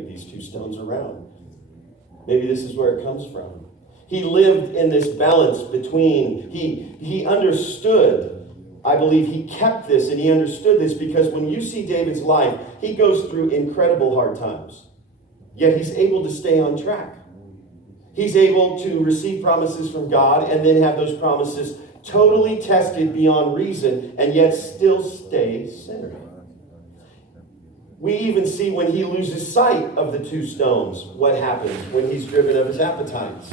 these two stones around. Maybe this is where it comes from. He lived in this balance between, he understood, I believe he kept this and he understood this because when you see David's life, he goes through incredible hard times. Yet he's able to stay on track. He's able to receive promises from God and then have those promises totally tested beyond reason and yet still stay centered. We even see when he loses sight of the two stones, what happens when he's driven of his appetites.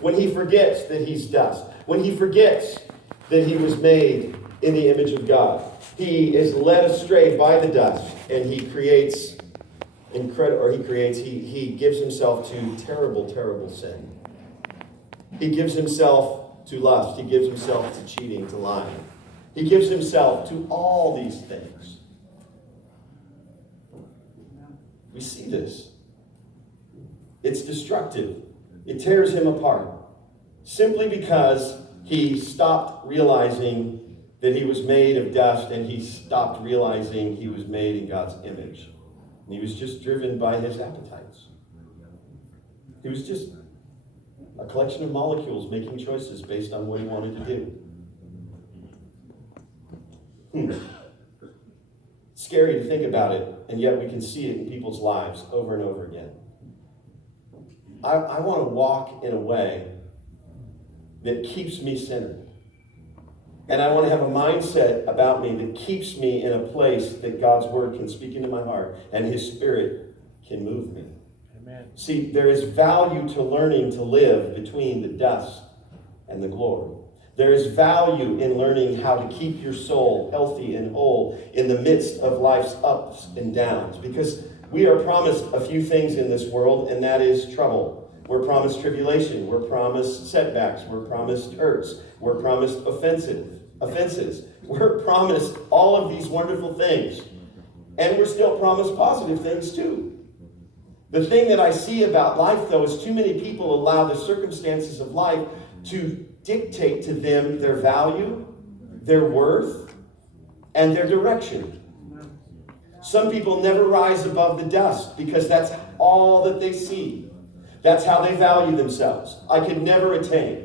When he forgets that he's dust. When he forgets that he was made in the image of God. He is led astray by the dust and he creates he gives himself to terrible, terrible sin. He gives himself to lust. He gives himself to cheating, to lying. He gives himself to all these things. We see this. It's destructive. It tears him apart. Simply because he stopped realizing that he was made of dust and he stopped realizing he was made in God's image. And he was just driven by his appetites. He was just a collection of molecules making choices based on what he wanted to do. Scary to think about it, and yet we can see it in people's lives over and over again. I want to walk in a way that keeps me centered. And I want to have a mindset about me that keeps me in a place that God's word can speak into my heart and his spirit can move me. Amen. See, there is value to learning to live between the dust and the glory. There is value in learning how to keep your soul healthy and whole in the midst of life's ups and downs. Because we are promised a few things in this world, and that is trouble. We're promised tribulation. We're promised setbacks. We're promised hurts. We're promised offenses. We're promised all of these wonderful things. And we're still promised positive things too. The thing that I see about life, though, is too many people allow the circumstances of life to dictate to them their value, their worth, and their direction. Some people never rise above the dust because that's all that they see. That's how they value themselves. I could never attain.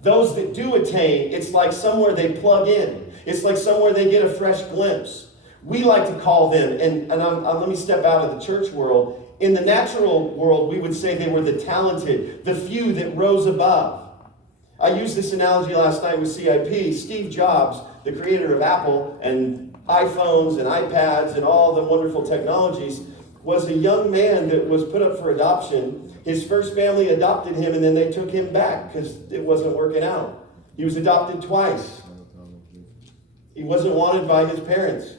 Those that do attain, it's like somewhere they plug in. It's like somewhere they get a fresh glimpse. We like to call them, and let me step out of the church world. In the natural world, we would say they were the talented, the few that rose above. I used this analogy last night with CIP. Steve Jobs, the creator of Apple and iPhones and iPads and all the wonderful technologies, was a young man that was put up for adoption. His first family adopted him and then they took him back because it wasn't working out. He was adopted twice. He wasn't wanted by his parents.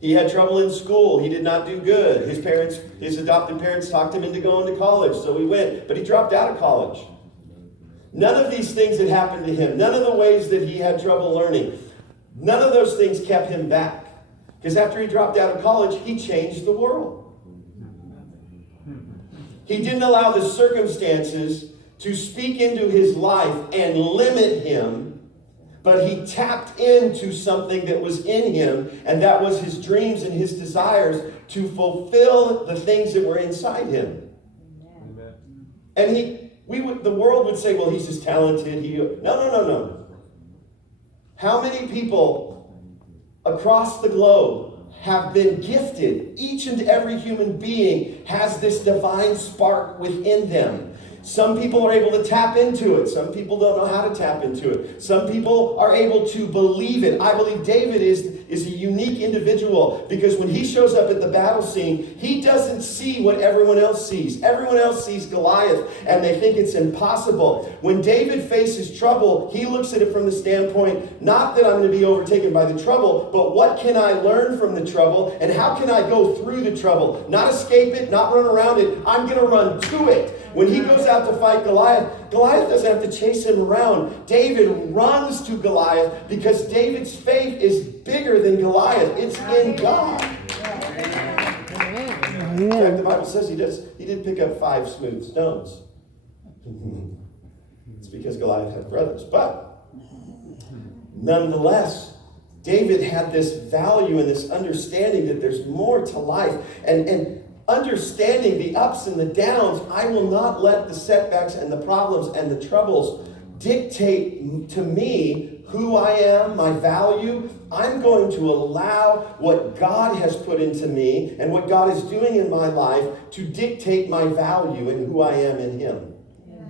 He had trouble in school. He did not do good. His adopted parents talked him into going to college, so he went, but he dropped out of college. None of these things had happened to him. None of the ways that he had trouble learning. None of those things kept him back. Because after he dropped out of college, he changed the world. He didn't allow the circumstances to speak into his life and limit him, but he tapped into something that was in him, and that was his dreams and his desires to fulfill the things that were inside him. Amen. And the world would say, well, he's just talented. No. How many people across the globe have been gifted? Each and every human being has this divine spark within them. Some people are able to tap into it. Some people don't know how to tap into it. Some people are able to believe it. I believe David is a unique individual because when he shows up at the battle scene, he doesn't see what everyone else sees. Everyone else sees Goliath and they think it's impossible. When David faces trouble, he looks at it from the standpoint, not that I'm going to be overtaken by the trouble, but what can I learn from the trouble and how can I go through the trouble? Not escape it, not run around it. I'm going to run to it. When he goes out to fight Goliath doesn't have to chase him around. David runs to Goliath because David's faith is bigger than Goliath. It's in God. In fact, the Bible says he did pick up 5 smooth stones. It's because Goliath had brothers. But nonetheless, David had this value and this understanding that there's more to life. And understanding the ups and the downs. I will not let the setbacks and the problems and the troubles dictate to me who I am, my value. I'm going to allow what God has put into me and what God is doing in my life to dictate my value and who I am in Him. Yeah.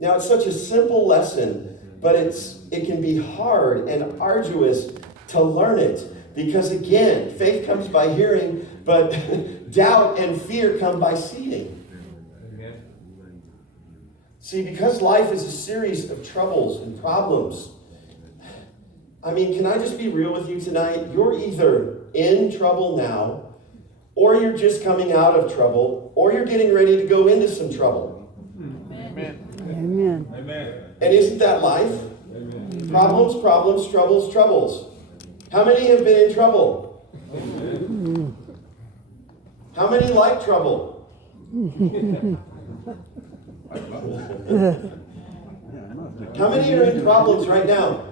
Now, it's such a simple lesson, but it can be hard and arduous to learn it. Because again, faith comes by hearing, but doubt and fear come by seeing. See, because life is a series of troubles and problems, I mean, can I just be real with you tonight? You're either in trouble now, or you're just coming out of trouble, or you're getting ready to go into some trouble. Amen. Amen. Amen. And isn't that life? Amen. Problems, problems, troubles, troubles. How many have been in trouble? Amen. How many like trouble? How many are in problems right now?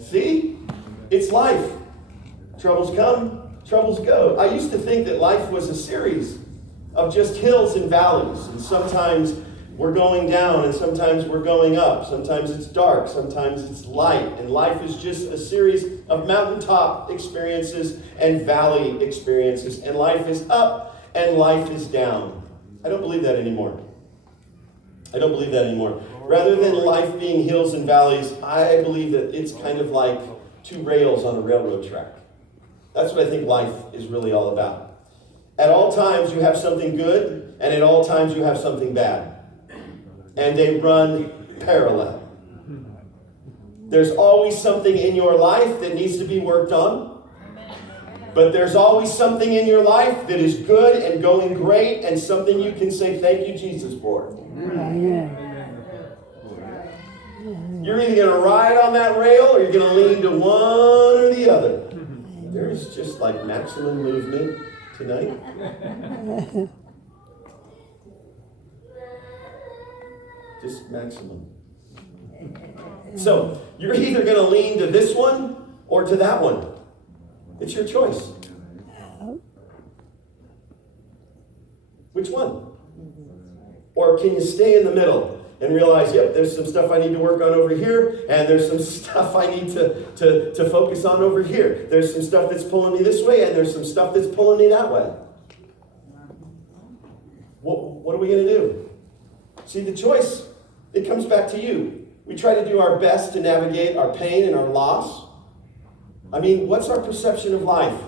See? It's life. Troubles come, troubles go. I used to think that life was a series of just hills and valleys. And sometimes we're going down and sometimes we're going up. Sometimes it's dark, sometimes it's light. And life is just a series of mountaintop experiences and valley experiences. And life is up and life is down. I don't believe that anymore. I don't believe that anymore. Rather than life being hills and valleys, I believe that it's kind of like two rails on a railroad track. That's what I think life is really all about. At all times you have something good, and at all times you have something bad. And they run parallel. There's always something in your life that needs to be worked on. But there's always something in your life that is good and going great and something you can say thank you, Jesus, for. Amen. You're either going to ride on that rail or you're going to lean to one or the other. There's just like maximum movement tonight. Just maximum. So, you're either going to lean to this one or to that one. It's your choice. Which one? Or can you stay in the middle and realize, yep, there's some stuff I need to work on over here, and there's some stuff I need to focus on over here. There's some stuff that's pulling me this way, and there's some stuff that's pulling me that way. What are we going to do? See, the choice, it comes back to you. We try to do our best to navigate our pain and our loss. I mean, what's our perception of life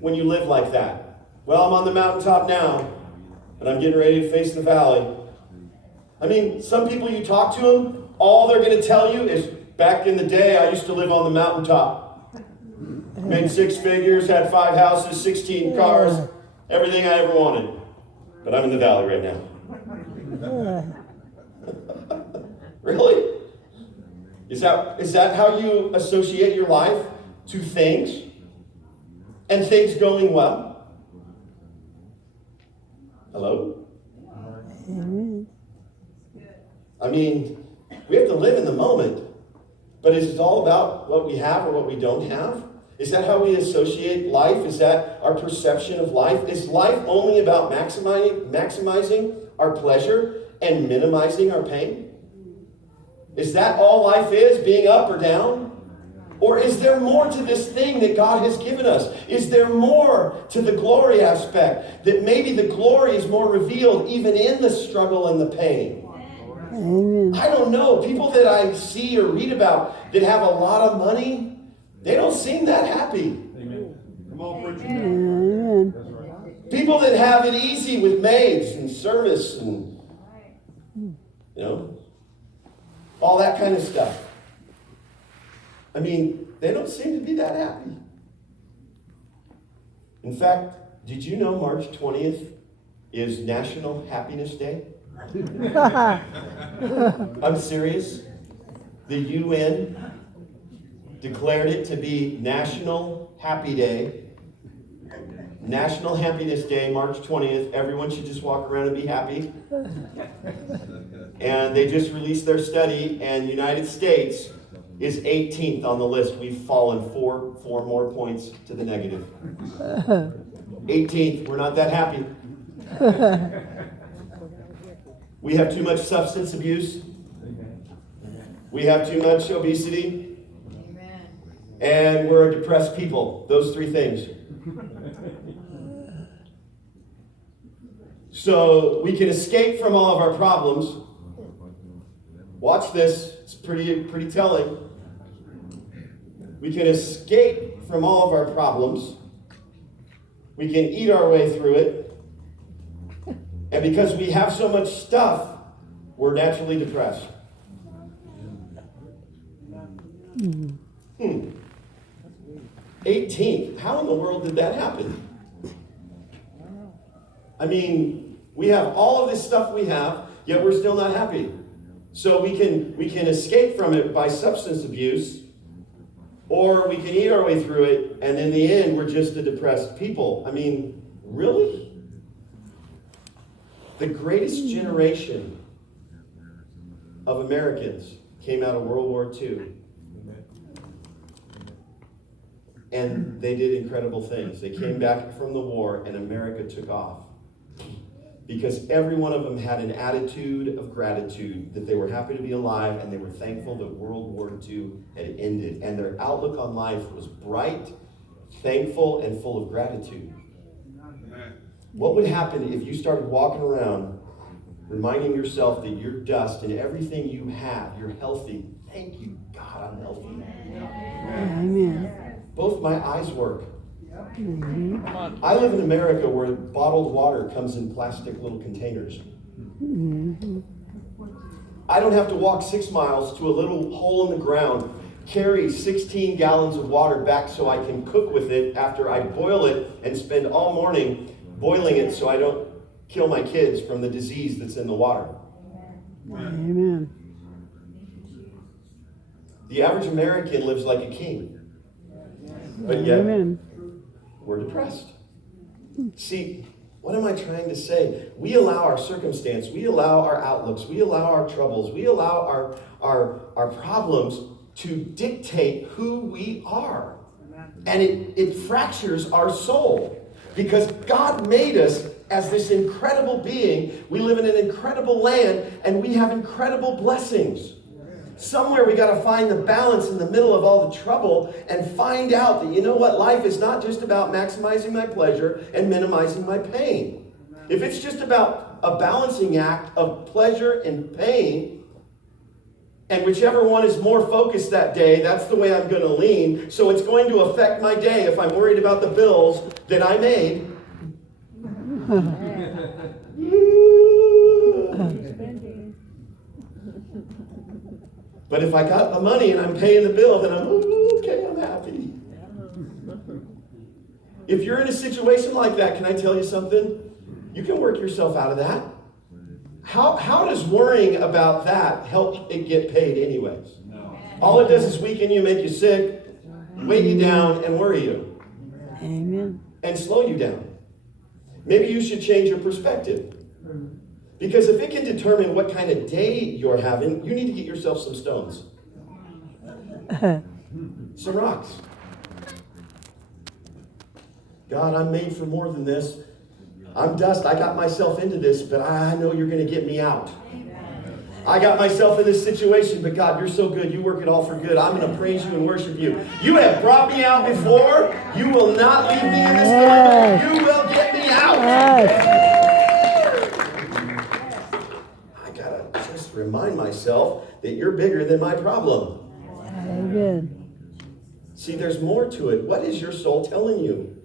when you live like that? Well, I'm on the mountaintop now, and I'm getting ready to face the valley. I mean, some people you talk to them, all they're going to tell you is, back in the day, I used to live on the mountaintop. Made 6 figures, had 5 houses, 16 cars, everything I ever wanted. But I'm in the valley right now. Really? Is that how you associate your life to things? And things going well? Hello? I mean, we have to live in the moment. But is it all about what we have or what we don't have? Is that how we associate life? Is that our perception of life? Is life only about maximizing our pleasure and minimizing our pain? Is that all life is, being up or down? Or is there more to this thing that God has given us? Is there more to the glory aspect? That maybe the glory is more revealed even in the struggle and the pain? Amen. I don't know. People that I see or read about that have a lot of money, they don't seem that happy. Amen. Come on, preacher. Amen. People that have it easy with maids and service and, all that kind of stuff. I mean, they don't seem to be that happy. In fact, did you know March 20th is National Happiness Day? I'm serious. The UN declared it to be National Happy Day. National Happiness Day, March 20th. Everyone should just walk around and be happy. And they just released their study, and the United States is 18th on the list. We've fallen four more points to the negative. 18th, we're not that happy. We have too much substance abuse. We have too much obesity. And we're a depressed people. Those three things. So we can escape from all of our problems. Watch this. It's pretty telling. We can escape from all of our problems. We can eat our way through it. And because we have so much stuff, we're naturally depressed. 18th. How in the world did that happen? I mean, we have all of this stuff we have, yet we're still not happy. So we can escape from it by substance abuse, or we can eat our way through it, and in the end, we're just a depressed people. I mean, really? The greatest generation of Americans came out of World War II. And they did incredible things. They came back from the war, and America took off. Because every one of them had an attitude of gratitude, that they were happy to be alive, and they were thankful that World War II had ended. And their outlook on life was bright, thankful, and full of gratitude. What would happen if you started walking around reminding yourself that you're dust and everything you have, you're healthy? Thank you, God, I'm healthy. Amen. Both my eyes work. I live in America where bottled water comes in plastic little containers. I don't have to walk 6 miles to a little hole in the ground, carry 16 gallons of water back so I can cook with it after I boil it and spend all morning boiling it so I don't kill my kids from the disease that's in the water. Amen. The average American lives like a king, but yet Amen. we're depressed. See, what am I trying to say? We allow our circumstance, we allow our outlooks, we allow our troubles, we allow our problems to dictate who we are. And it fractures our soul. Because God made us as this incredible being. We live in an incredible land, and we have incredible blessings. Somewhere we got to find the balance in the middle of all the trouble and find out that, you know what, life is not just about maximizing my pleasure and minimizing my pain. If it's just about a balancing act of pleasure and pain, and whichever one is more focused that day, that's the way I'm going to lean. So it's going to affect my day if I'm worried about the bills that I made. But if I got the money and I'm paying the bill, then I'm okay, I'm happy. If you're in a situation like that, can I tell you something? You can work yourself out of that. How does worrying about that help it get paid anyways? No. All it does is weaken you, make you sick, weigh you down, and worry you. Amen. And slow you down. Maybe you should change your perspective. Because if it can determine what kind of day you're having, you need to get yourself some stones. Some rocks. God, I'm made for more than this. I'm dust. I got myself into this, but I know you're going to get me out. I got myself in this situation, but God, you're so good. You work it all for good. I'm going to praise you and worship you. You have brought me out before. You will not leave me in this dilemma. You will get me out. I got to just remind myself that you're bigger than my problem. Amen. See, there's more to it. What is your soul telling you?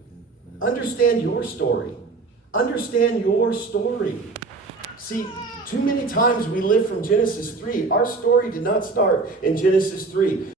Understand your story. Understand your story. See, too many times we live from Genesis 3. Our story did not start in Genesis 3.